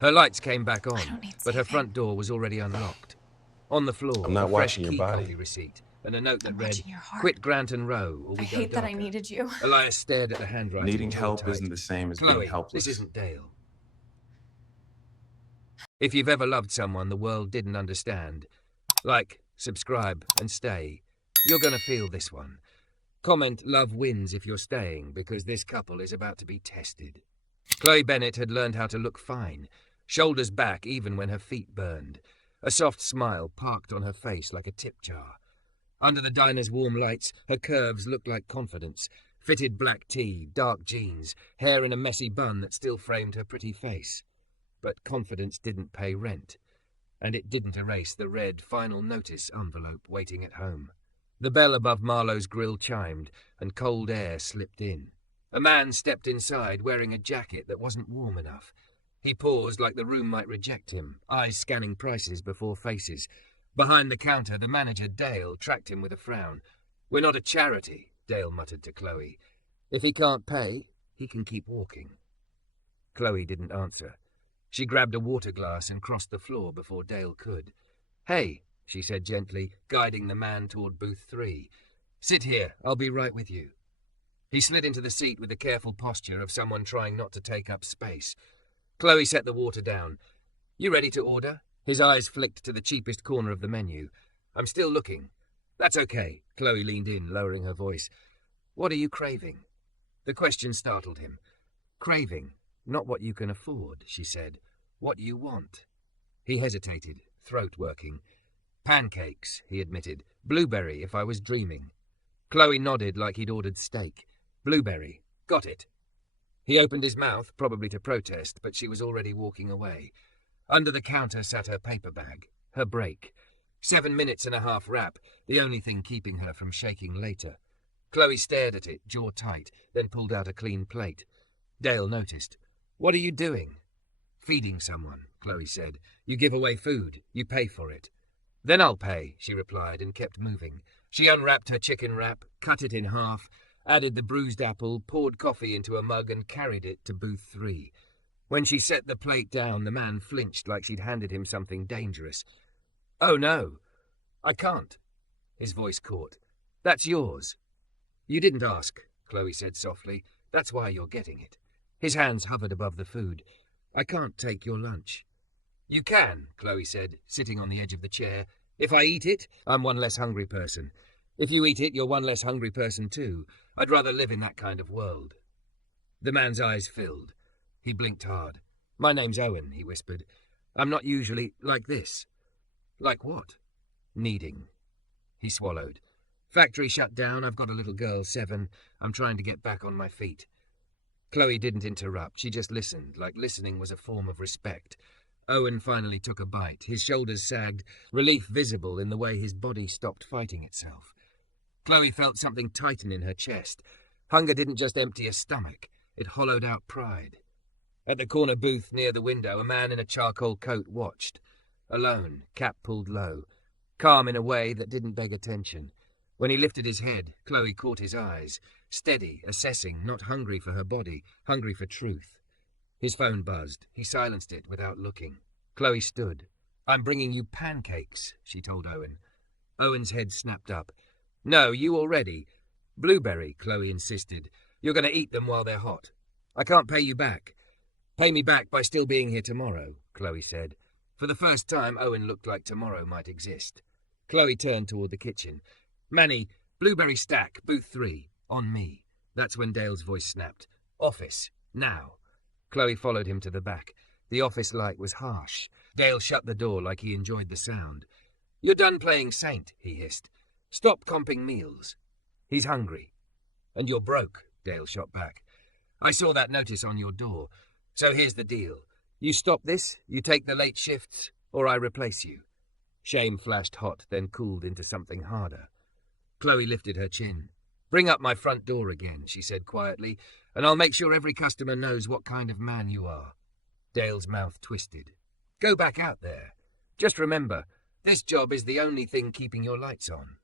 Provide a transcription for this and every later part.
Her lights came back I on, don't need but her saving. front door was already unlocked. On the floor, I'm not a fresh watching your key body. copy receipt and a note that I'm read, watching your heart. "Quit Grant and Row, or I we go hate that I darker." needed you. Elias stared at the handwriting, Needing jaw help tight. isn't the same as being "Chloe, this helpless. isn't Dale." If you've ever loved someone the world didn't understand, like, subscribe, and stay, you're gonna feel this one. Comment "Love wins" if you're staying, because this couple is about to be tested. Chloe Bennett had learned how to look fine, shoulders back even when her feet burned. A soft smile parked on her face like a tip jar. Under the diner's warm lights, her curves looked like confidence. Fitted black tee, dark jeans, hair in a messy bun that still framed her pretty face. But confidence didn't pay rent, and it didn't erase the red final notice envelope waiting at home. The bell above Marlowe's grill chimed, and cold air slipped in. A man stepped inside wearing a jacket that wasn't warm enough. He paused like the room might reject him, eyes scanning prices before faces. Behind the counter, the manager, Dale, tracked him with a frown. "We're not a charity," Dale muttered to Chloe. "If he can't pay, he can keep walking." Chloe didn't answer. She grabbed a water glass and crossed the floor before Dale could. "Hey," she said gently, guiding the man toward booth 3. "Sit here, I'll be right with you." He slid into the seat with the careful posture of someone trying not to take up space. Chloe set the water down. "You ready to order?" His eyes flicked to the cheapest corner of the menu. "I'm still looking." "That's okay." Chloe leaned in, lowering her voice. "What are you craving?" The question startled him. "Craving, not what you can afford," she said. "What you want." He hesitated, throat working. "Pancakes," he admitted. "Blueberry, if I was dreaming." Chloe nodded like he'd ordered steak. "Blueberry. Got it." He opened his mouth, probably to protest, but she was already walking away. Under the counter sat her paper bag, her break. 7 minutes and a half wrap, the only thing keeping her from shaking later. Chloe stared at it, jaw tight, then pulled out a clean plate. Dale noticed. "What are you doing?" "Feeding someone," Chloe said. "You give away food, you pay for it." "Then I'll pay," she replied, and kept moving. She unwrapped her chicken wrap, cut it in half, added the bruised apple, poured coffee into a mug, and carried it to booth 3. When she set the plate down, the man flinched like she'd handed him something dangerous. "Oh, no, I can't." His voice caught. "That's yours." "You didn't ask," Chloe said softly. "That's why you're getting it." His hands hovered above the food. "I can't take your lunch." "You can," Chloe said, sitting on the edge of the chair. "If I eat it, I'm one less hungry person. If you eat it, you're one less hungry person too. I'd rather live in that kind of world." The man's eyes filled. He blinked hard. "My name's Owen," he whispered. "I'm not usually like this." "Like what?" "Needing." He swallowed. "Factory shut down. I've got a little girl, 7. I'm trying to get back on my feet." Chloe didn't interrupt. She just listened, like listening was a form of respect. Owen finally took a bite. His shoulders sagged, relief visible in the way his body stopped fighting itself. Chloe felt something tighten in her chest. Hunger didn't just empty a stomach. It hollowed out pride. At the corner booth near the window, a man in a charcoal coat watched. Alone, cap pulled low. Calm in a way that didn't beg attention. When he lifted his head, Chloe caught his eyes. Steady, assessing, not hungry for her body, hungry for truth. His phone buzzed. He silenced it without looking. Chloe stood. "I'm bringing you pancakes," she told Owen. Owen's head snapped up. "No, you already." "Blueberry," Chloe insisted. "You're going to eat them while they're hot. I can't pay you back." "Pay me back by still being here tomorrow," Chloe said. For the first time, Owen looked like tomorrow might exist. Chloe turned toward the kitchen. "Manny, blueberry stack, booth 3, on me." That's when Dale's voice snapped. "Office, now." Chloe followed him to the back. The office light was harsh. Dale shut the door like he enjoyed the sound. "You're done playing saint," he hissed. "Stop comping meals." "He's hungry." "And you're broke," Dale shot back. "I saw that notice on your door. So here's the deal. You stop this, you take the late shifts, or I replace you." Shame flashed hot, then cooled into something harder. Chloe lifted her chin. "Bring up my front door again," she said quietly, "and I'll make sure every customer knows what kind of man you are." Dale's mouth twisted. "Go back out there. Just remember, this job is the only thing keeping your lights on."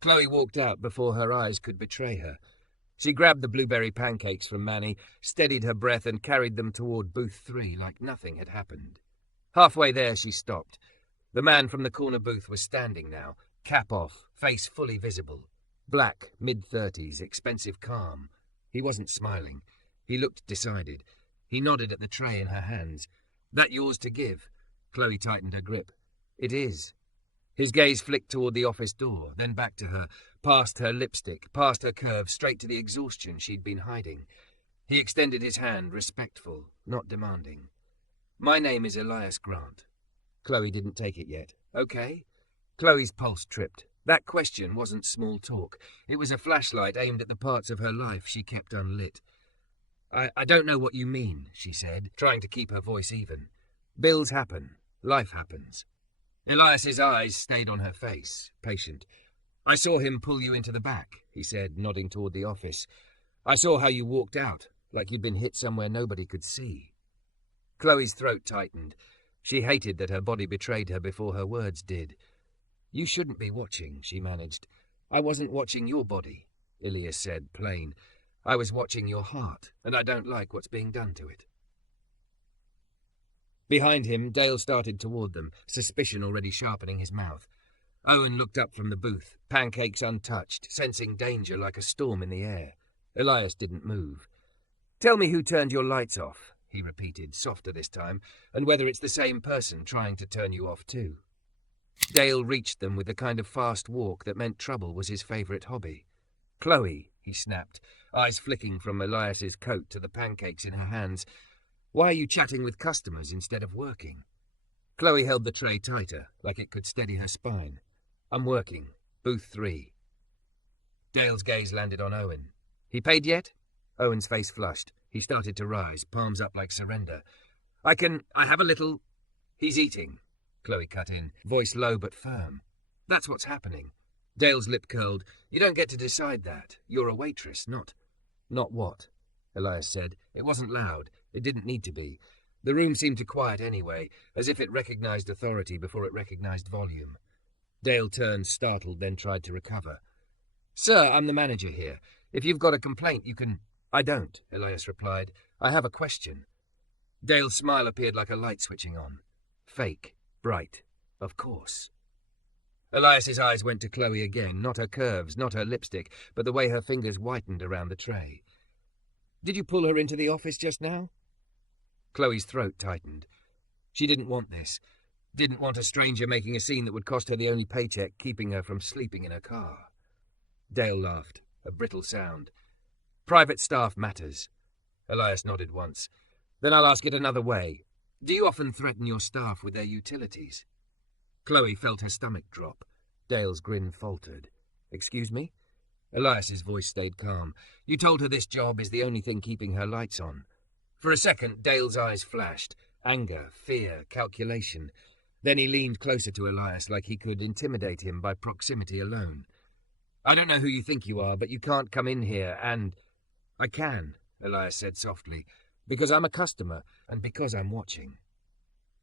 Chloe walked out before her eyes could betray her. She grabbed the blueberry pancakes from Manny, steadied her breath and carried them toward booth 3 like nothing had happened. Halfway there, she stopped. The man from the corner booth was standing now, cap off, face fully visible. Black, mid-30s, expensive calm. He wasn't smiling. He looked decided. He nodded at the tray in her hands. "That yours to give?" Chloe tightened her grip. "It is." His gaze flicked toward the office door, then back to her, past her lipstick, past her curve, straight to the exhaustion she'd been hiding. He extended his hand, respectful, not demanding. "My name is Elias Grant." Chloe didn't take it yet. "Okay?" Chloe's pulse tripped. That question wasn't small talk. It was a flashlight aimed at the parts of her life she kept unlit. I don't know what you mean," she said, trying to keep her voice even. "Bills happen. Life happens." Elias's eyes stayed on her face, patient. "I saw him pull you into the back," he said, nodding toward the office. "I saw how you walked out, like you'd been hit somewhere nobody could see." Chloe's throat tightened. She hated that her body betrayed her before her words did. "You shouldn't be watching," she managed. "I wasn't watching your body," Elias said, plain. "I was watching your heart, and I don't like what's being done to it." Behind him, Dale started toward them, suspicion already sharpening his mouth. Owen looked up from the booth, pancakes untouched, sensing danger like a storm in the air. Elias didn't move. "Tell me who turned your lights off," he repeated, softer this time, "and whether it's the same person trying to turn you off too." Dale reached them with the kind of fast walk that meant trouble was his favourite hobby. "Chloe," he snapped, eyes flicking from Elias's coat to the pancakes in her hands. "Why are you chatting with customers instead of working?" Chloe held the tray tighter, like it could steady her spine. "I'm working. Booth 3. Dale's gaze landed on Owen. "He paid yet?" Owen's face flushed. He started to rise, palms up like surrender. I have a little..." "He's eating," Chloe cut in, voice low but firm. "That's what's happening." Dale's lip curled. "You don't get to decide that. You're a waitress, not..." "Not what?" Elias said. It wasn't loud. It didn't need to be. The room seemed to quiet anyway, as if it recognized authority before it recognized volume. Dale turned, startled, then tried to recover. "Sir, I'm the manager here. If you've got a complaint, you can..." "I don't," Elias replied. "I have a question." Dale's smile appeared like a light switching on. Fake. Bright. Of course. Elias's eyes went to Chloe again, not her curves, not her lipstick, but the way her fingers whitened around the tray. "Did you pull her into the office just now?" Chloe's throat tightened. She didn't want this. Didn't want a stranger making a scene that would cost her the only paycheck keeping her from sleeping in her car. Dale laughed, a brittle sound. "Private staff matters." Elias nodded once. "Then I'll ask it another way. Do you often threaten your staff with their utilities?" Chloe felt her stomach drop. Dale's grin faltered. "Excuse me?" Elias's voice stayed calm. "You told her this job is the only thing keeping her lights on." For a second, Dale's eyes flashed. Anger, fear, calculation. Then he leaned closer to Elias like he could intimidate him by proximity alone. "I don't know who you think you are, but you can't come in here and..." "I can," Elias said softly, "because I'm a customer and because I'm watching."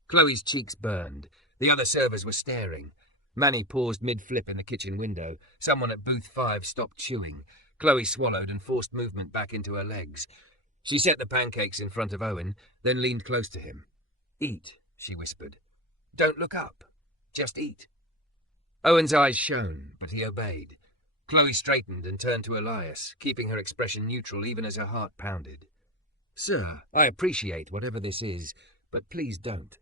Chloe's cheeks burned. The other servers were staring. Manny paused mid-flip in the kitchen window. Someone at booth 5 stopped chewing. Chloe swallowed and forced movement back into her legs. She set the pancakes in front of Owen, then leaned close to him. "Eat," she whispered. "Don't look up. Just eat." Owen's eyes shone, but he obeyed. Chloe straightened and turned to Elias, keeping her expression neutral even as her heart pounded. "Sir, I appreciate whatever this is, but please don't."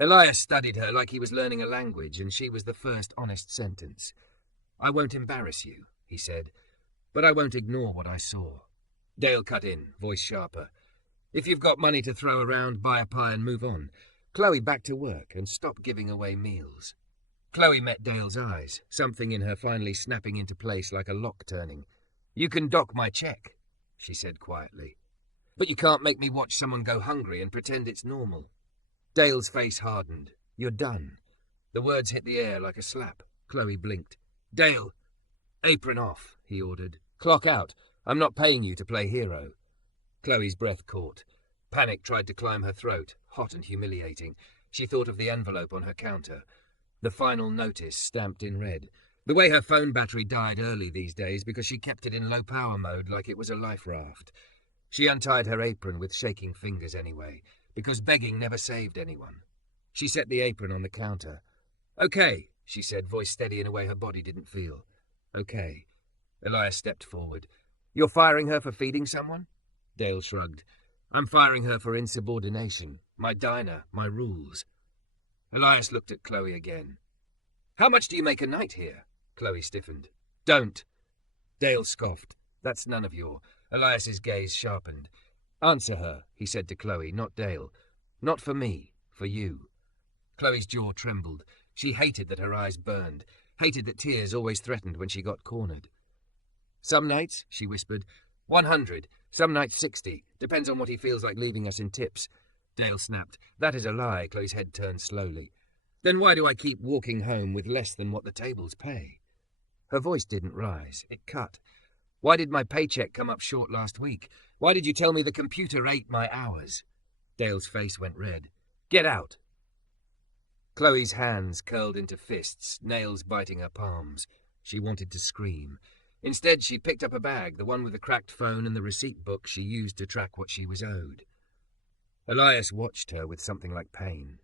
Elias studied her like he was learning a language, and she was the first honest sentence. "I won't embarrass you," he said, "but I won't ignore what I saw." Dale cut in, voice sharper. "If you've got money to throw around, buy a pie and move on. Chloe, back to work, and stop giving away meals." Chloe met Dale's eyes, something in her finally snapping into place like a lock turning. "You can dock my check," she said quietly. "But you can't make me watch someone go hungry and pretend it's normal." Dale's face hardened. "You're done." The words hit the air like a slap. Chloe blinked. "Dale!" "Apron off," he ordered. "Clock out. I'm not paying you to play hero." Chloe's breath caught. Panic tried to climb her throat, hot and humiliating. She thought of the envelope on her counter. The final notice stamped in red. The way her phone battery died early these days because she kept it in low power mode like it was a life raft. She untied her apron with shaking fingers anyway, because begging never saved anyone. She set the apron on the counter. "Okay," she said, voice steady in a way her body didn't feel. "Okay." Elias stepped forward. "You're firing her for feeding someone?" Dale shrugged. "I'm firing her for insubordination. My diner, my rules." Elias looked at Chloe again. "How much do you make a night here?" Chloe stiffened. "Don't." Dale scoffed. "That's none of your..." Elias's gaze sharpened. "Answer her," he said to Chloe, not Dale. "Not for me, for you." Chloe's jaw trembled. She hated that her eyes burned, hated that tears always threatened when she got cornered. "Some nights," she whispered, 100, some nights 60. Depends on what he feels like leaving us in tips." Dale snapped. "That is a lie." Chloe's head turned slowly. "Then why do I keep walking home with less than what the tables pay?" Her voice didn't rise. It cut. "Why did my paycheck come up short last week? Why did you tell me the computer ate my hours?" Dale's face went red. "Get out." Chloe's hands curled into fists, nails biting her palms. She wanted to scream. Instead, she picked up a bag, the one with the cracked phone and the receipt book she used to track what she was owed. Elias watched her with something like pain.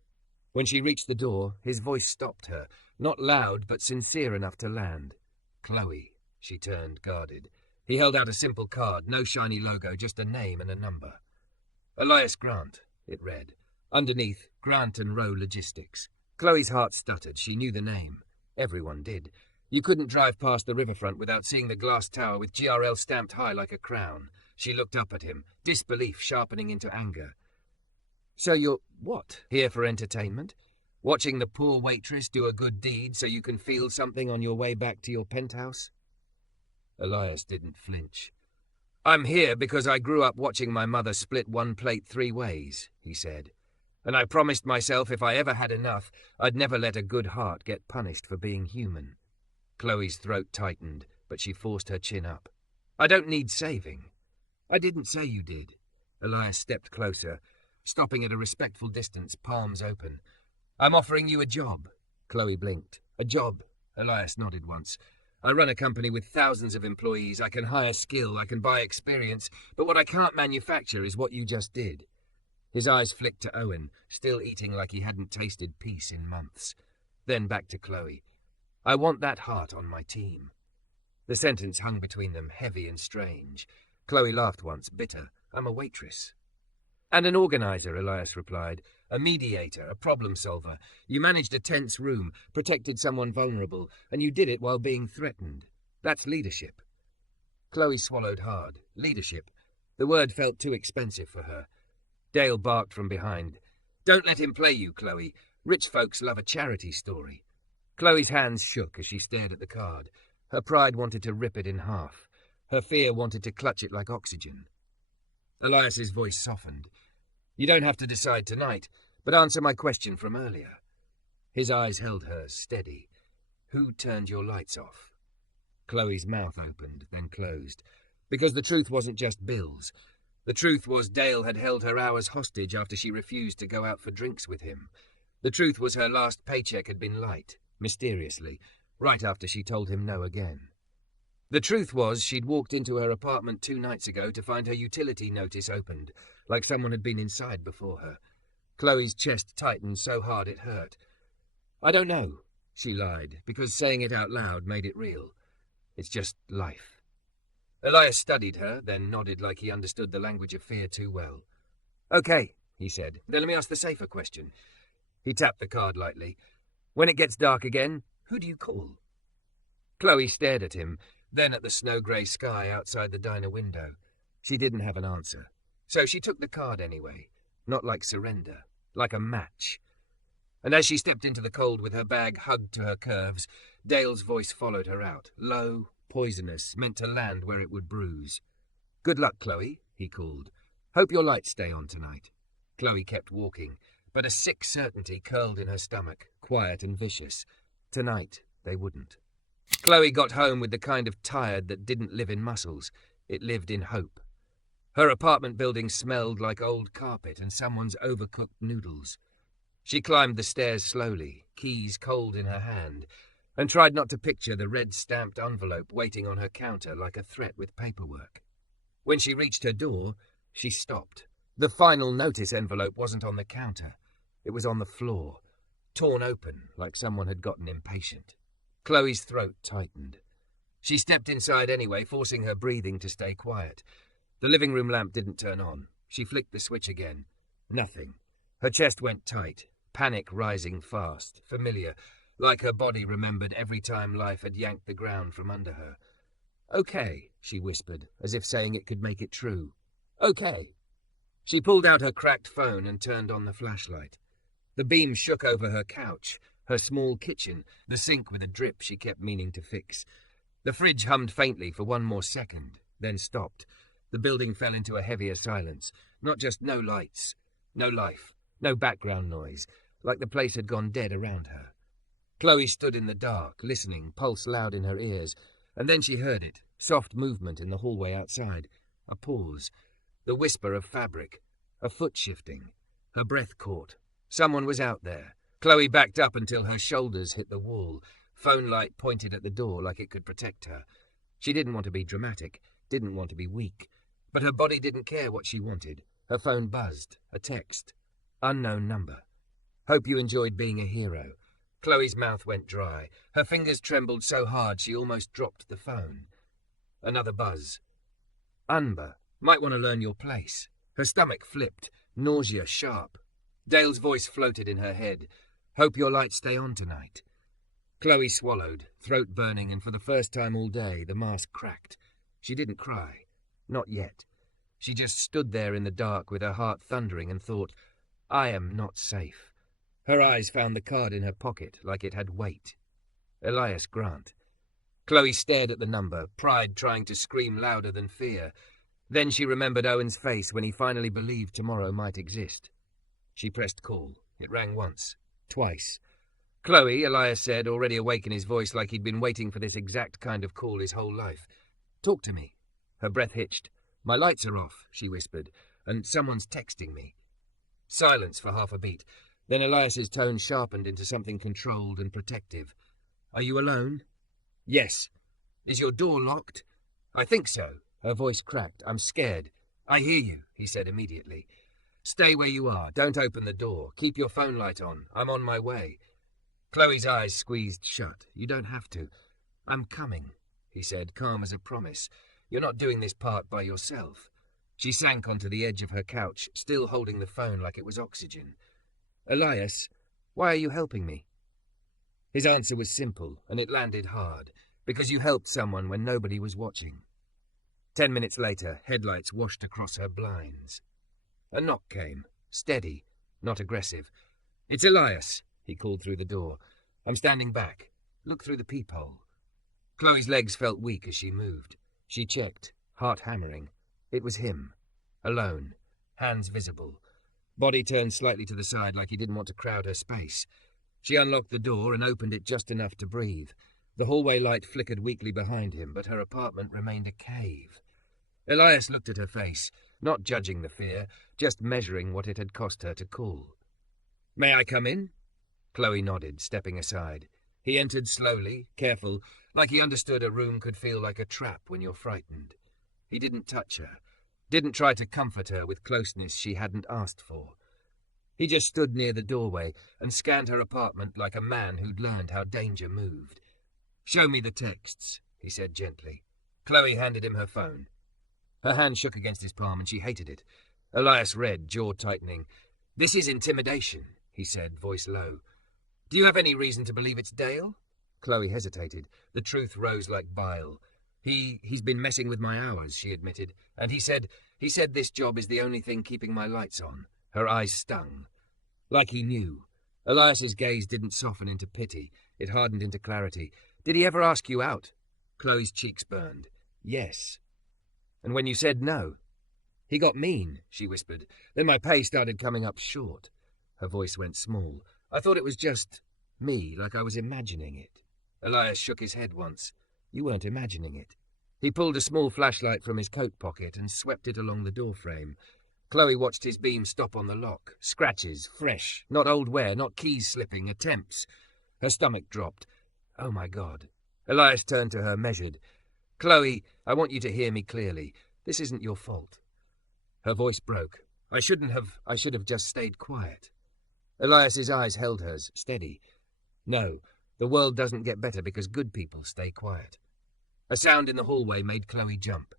When she reached the door, his voice stopped her, not loud but sincere enough to land. "Chloe." She turned, guarded. He held out a simple card, no shiny logo, just a name and a number. "Elias Grant," it read. Underneath, Grant and Rowe Logistics. Chloe's heart stuttered. She knew the name. Everyone did. You couldn't drive past the riverfront without seeing the glass tower with GRL stamped high like a crown. She looked up at him, disbelief sharpening into anger. "So you're, what, here for entertainment? Watching the poor waitress do a good deed so you can feel something on your way back to your penthouse?" Elias didn't flinch. "I'm here because I grew up watching my mother split one plate 3 ways, he said. "And I promised myself if I ever had enough, I'd never let a good heart get punished for being human." Chloe's throat tightened, but she forced her chin up. "I don't need saving." "I didn't say you did." Elias stepped closer, stopping at a respectful distance, palms open. "I'm offering you a job." Chloe blinked. "A job?" Elias nodded once. "I run a company with thousands of employees. I can hire skill, I can buy experience, but what I can't manufacture is what you just did." His eyes flicked to Owen, still eating like he hadn't tasted peace in months. Then back to Chloe. "I want that heart on my team." The sentence hung between them, heavy and strange. Chloe laughed once, bitter. "I'm a waitress." "And an organizer," Elias replied. "A mediator, a problem solver. You managed a tense room, protected someone vulnerable, and you did it while being threatened. That's leadership." Chloe swallowed hard. Leadership. The word felt too expensive for her. Dale barked from behind. "Don't let him play you, Chloe. Rich folks love a charity story." Chloe's hands shook as she stared at the card. Her pride wanted to rip it in half. Her fear wanted to clutch it like oxygen. Elias's voice softened. "You don't have to decide tonight, but answer my question from earlier." His eyes held hers, steady. "Who turned your lights off?" Chloe's mouth opened, then closed. Because the truth wasn't just bills. The truth was Dale had held her hours hostage after she refused to go out for drinks with him. The truth was her last paycheck had been light, mysteriously, right after she told him no again. The truth was she'd walked into her apartment 2 nights ago to find her utility notice opened, like someone had been inside before her. Chloe's chest tightened so hard it hurt. "I don't know," she lied, because saying it out loud made it real. "It's just life." Elias studied her, then nodded like he understood the language of fear too well. "Okay," he said. "Then let me ask the safer question." He tapped the card lightly. "When it gets dark again, who do you call?" Chloe stared at him, then at the snow-grey sky outside the diner window. She didn't have an answer. So she took the card anyway, not like surrender, like a match. And as she stepped into the cold with her bag hugged to her curves, Dale's voice followed her out, low, poisonous, meant to land where it would bruise. "Good luck, Chloe," he called. "Hope your lights stay on tonight." Chloe kept walking, but a sick certainty curled in her stomach, quiet and vicious. Tonight, they wouldn't. Chloe got home with the kind of tired that didn't live in muscles. It lived in hope. Her apartment building smelled like old carpet and someone's overcooked noodles. She climbed the stairs slowly, keys cold in her hand, and tried not to picture the red-stamped envelope waiting on her counter like a threat with paperwork. When she reached her door, she stopped. The final notice envelope wasn't on the counter. It was on the floor, torn open like someone had gotten impatient. Chloe's throat tightened. She stepped inside anyway, forcing her breathing to stay quiet. The living room lamp didn't turn on. She flicked the switch again. Nothing. Her chest went tight, panic rising fast, familiar, like her body remembered every time life had yanked the ground from under her. "Okay," she whispered, as if saying it could make it true. "Okay." She pulled out her cracked phone and turned on the flashlight. The beam shook over her couch, her small kitchen, the sink with a drip she kept meaning to fix. The fridge hummed faintly for one more second, then stopped. The building fell into a heavier silence. Not just no lights, no life, no background noise, like the place had gone dead around her. Chloe stood in the dark, listening, pulse loud in her ears, and then she heard it, soft movement in the hallway outside. A pause, the whisper of fabric, a foot shifting. Her breath caught. Someone was out there. Chloe backed up until her shoulders hit the wall. Phone light pointed at the door like it could protect her. She didn't want to be dramatic, didn't want to be weak, but her body didn't care what she wanted. Her phone buzzed. A text. Unknown number. "Hope you enjoyed being a hero." Chloe's mouth went dry. Her fingers trembled so hard she almost dropped the phone. Another buzz. "Unba, might want to learn your place." Her stomach flipped, nausea sharp. Dale's voice floated in her head. "Hope your lights stay on tonight." Chloe swallowed, throat burning, and for the first time all day, the mask cracked. She didn't cry. Not yet. She just stood there in the dark with her heart thundering and thought, "I am not safe." Her eyes found the card in her pocket like it had weight. Elias Grant. Chloe stared at the number, pride trying to scream louder than fear. Then she remembered Owen's face when he finally believed tomorrow might exist. She pressed call. It rang once. Twice. "Chloe," Elias said, already awake in his voice like he'd been waiting for this exact kind of call his whole life. "Talk to me." Her breath hitched. "My lights are off," she whispered, "and someone's texting me." Silence for half a beat. Then Elias's tone sharpened into something controlled and protective. "Are you alone?" "Yes." "Is your door locked?" "I think so." Her voice cracked. "I'm scared." "I hear you," he said immediately. "Stay where you are. Don't open the door. Keep your phone light on. I'm on my way." Chloe's eyes squeezed shut. "You don't have to." "I'm coming," he said, calm as a promise. "You're not doing this part by yourself." She sank onto the edge of her couch, still holding the phone like it was oxygen. "Elias, why are you helping me?" His answer was simple, and it landed hard. "Because you helped someone when nobody was watching." 10 minutes later, headlights washed across her blinds. A knock came, steady, not aggressive. "It's Elias," he called through the door. "I'm standing back. Look through the peephole." Chloe's legs felt weak as she moved. She checked, heart hammering. It was him. Alone. Hands visible. Body turned slightly to the side like he didn't want to crowd her space. She unlocked the door and opened it just enough to breathe. The hallway light flickered weakly behind him, but her apartment remained a cave. Elias looked at her face, not judging the fear, just measuring what it had cost her to call. "May I come in?" Chloe nodded, stepping aside. He entered slowly, careful, like he understood a room could feel like a trap when you're frightened. He didn't touch her, didn't try to comfort her with closeness she hadn't asked for. He just stood near the doorway and scanned her apartment like a man who'd learned how danger moved. "Show me the texts," he said gently. Chloe handed him her phone. Her hand shook against his palm and she hated it. Elias read, jaw tightening. "This is intimidation," he said, voice low. "Do you have any reason to believe it's Dale?" Chloe hesitated. The truth rose like bile. He's been messing with my hours," she admitted. "And he said this job is the only thing keeping my lights on." Her eyes stung. Like he knew. Elias's gaze didn't soften into pity. It hardened into clarity. "Did he ever ask you out?" Chloe's cheeks burned. "Yes." "And when you said no?" "He got mean," she whispered. "Then my pay started coming up short." Her voice went small. "I thought it was just me, like I was imagining it." Elias shook his head once. "You weren't imagining it." He pulled a small flashlight from his coat pocket and swept it along the doorframe. Chloe watched his beam stop on the lock. Scratches, fresh, not old wear, not keys slipping, attempts. Her stomach dropped. Oh my God. Elias turned to her, measured. Chloe, I want you to hear me clearly. This isn't your fault. Her voice broke. I should have just stayed quiet. Elias's eyes held hers, steady. No, the world doesn't get better because good people stay quiet. A sound in the hallway made Chloe jump.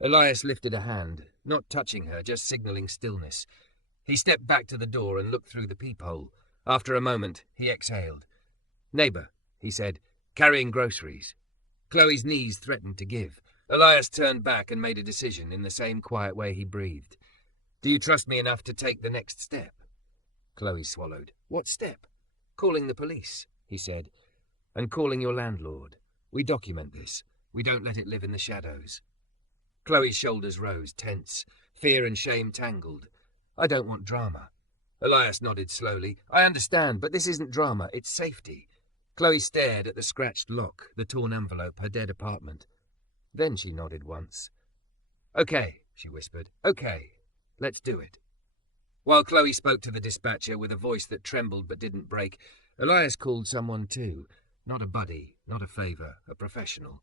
Elias lifted a hand, not touching her, just signalling stillness. He stepped back to the door and looked through the peephole. After a moment, he exhaled. Neighbour, he said, carrying groceries. Chloe's knees threatened to give. Elias turned back and made a decision in the same quiet way he breathed. Do you trust me enough to take the next step? Chloe swallowed. What step? Calling the police, he said. And calling your landlord. We document this. We don't let it live in the shadows. Chloe's shoulders rose, tense. Fear and shame tangled. I don't want drama. Elias nodded slowly. I understand, but this isn't drama. It's safety. Chloe stared at the scratched lock, the torn envelope, her dead apartment. Then she nodded once. Okay, she whispered. Okay, let's do it. While Chloe spoke to the dispatcher with a voice that trembled but didn't break, Elias called someone too. Not a buddy, not a favour, a professional.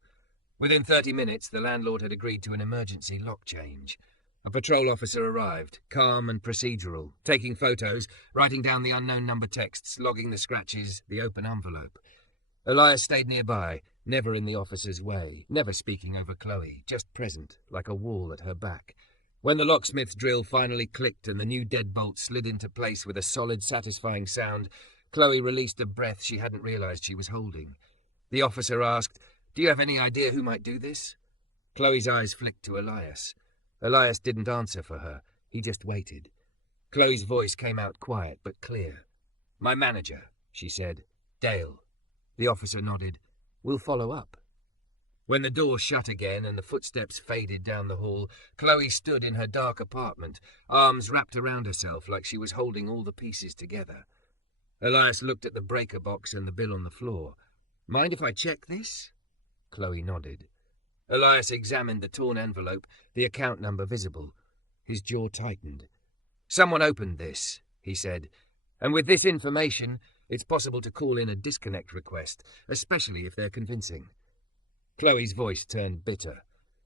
Within 30 minutes, the landlord had agreed to an emergency lock change. A patrol officer arrived, calm and procedural, taking photos, writing down the unknown number texts, logging the scratches, the open envelope. Elias stayed nearby, never in the officer's way, never speaking over Chloe, just present, like a wall at her back. When the locksmith's drill finally clicked and the new deadbolt slid into place with a solid, satisfying sound, Chloe released a breath she hadn't realized she was holding. The officer asked, Do you have any idea who might do this? Chloe's eyes flicked to Elias. Elias didn't answer for her. He just waited. Chloe's voice came out quiet but clear. My manager, she said. Dale. The officer nodded. We'll follow up. When the door shut again and the footsteps faded down the hall, Chloe stood in her dark apartment, arms wrapped around herself like she was holding all the pieces together. Elias looked at the breaker box and the bill on the floor. Mind if I check this? Chloe nodded. Elias examined the torn envelope, the account number visible. His jaw tightened. Someone opened this, he said, and with this information, it's possible to call in a disconnect request, especially if they're convincing. Chloe's voice turned bitter.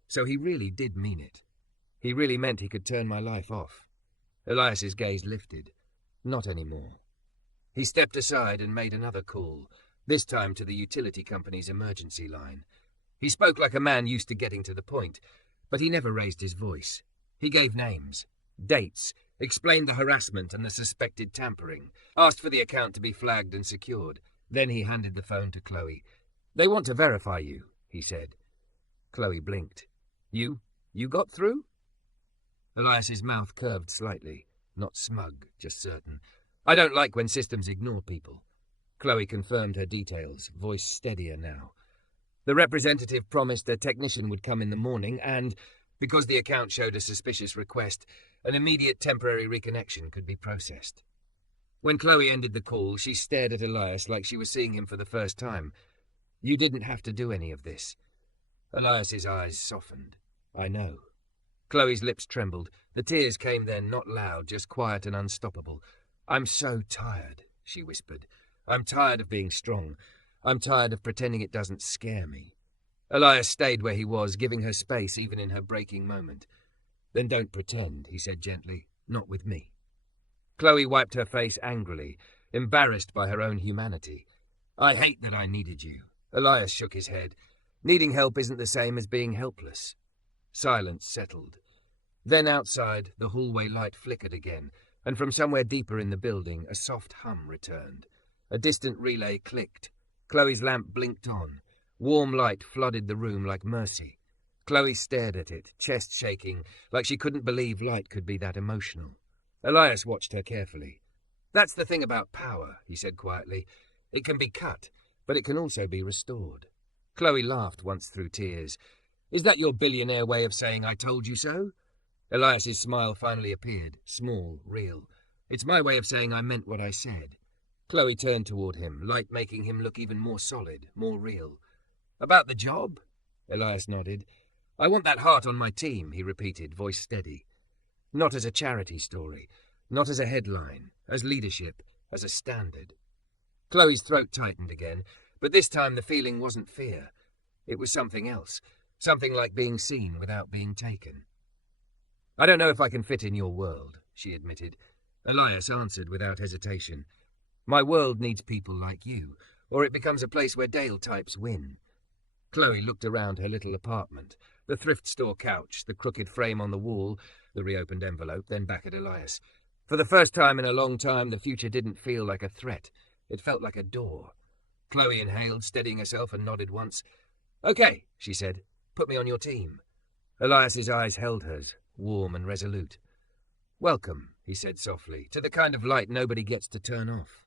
So he really did mean it. He really meant he could turn my life off. Elias's gaze lifted. Not anymore. He stepped aside and made another call, this time to the utility company's emergency line. He spoke like a man used to getting to the point, but he never raised his voice. He gave names, dates, explained the harassment and the suspected tampering, asked for the account to be flagged and secured. Then he handed the phone to Chloe. They want to verify you, he said. Chloe blinked. You got through? Elias's mouth curved slightly, not smug, just certain. I don't like when systems ignore people. Chloe confirmed her details, voice steadier now. The representative promised a technician would come in the morning and, because the account showed a suspicious request, an immediate temporary reconnection could be processed. When Chloe ended the call, she stared at Elias like she was seeing him for the first time. You didn't have to do any of this. Elias's eyes softened. I know. Chloe's lips trembled. The tears came then, not loud, just quiet and unstoppable. I'm so tired, she whispered. I'm tired of being strong. I'm tired of pretending it doesn't scare me. Elias stayed where he was, giving her space even in her breaking moment. Then don't pretend, he said gently. Not with me. Chloe wiped her face angrily, embarrassed by her own humanity. I hate that I needed you. Elias shook his head. Needing help isn't the same as being helpless. Silence settled. Then outside, the hallway light flickered again, and from somewhere deeper in the building, a soft hum returned. A distant relay clicked. Chloe's lamp blinked on. Warm light flooded the room like mercy. Chloe stared at it, chest shaking, like she couldn't believe light could be that emotional. Elias watched her carefully. That's the thing about power, he said quietly. It can be cut, but it can also be restored. Chloe laughed once through tears. Is that your billionaire way of saying I told you so? Elias's smile finally appeared, small, real. It's my way of saying I meant what I said. Chloe turned toward him, light making him look even more solid, more real. About the job? Elias nodded. I want that heart on my team, he repeated, voice steady. Not as a charity story, not as a headline, as leadership, as a standard. Chloe's throat tightened again. But this time the feeling wasn't fear. It was something else. Something like being seen without being taken. "I don't know if I can fit in your world," she admitted. Elias answered without hesitation. "My world needs people like you, or it becomes a place where Dale types win." Chloe looked around her little apartment, the thrift store couch, the crooked frame on the wall, the reopened envelope, then back at Elias. For the first time in a long time, the future didn't feel like a threat. It felt like a door. Chloe inhaled, steadying herself, and nodded once. "Okay," she said. "Put me on your team." Elias's eyes held hers, warm and resolute. "Welcome," he said softly, "to the kind of light nobody gets to turn off."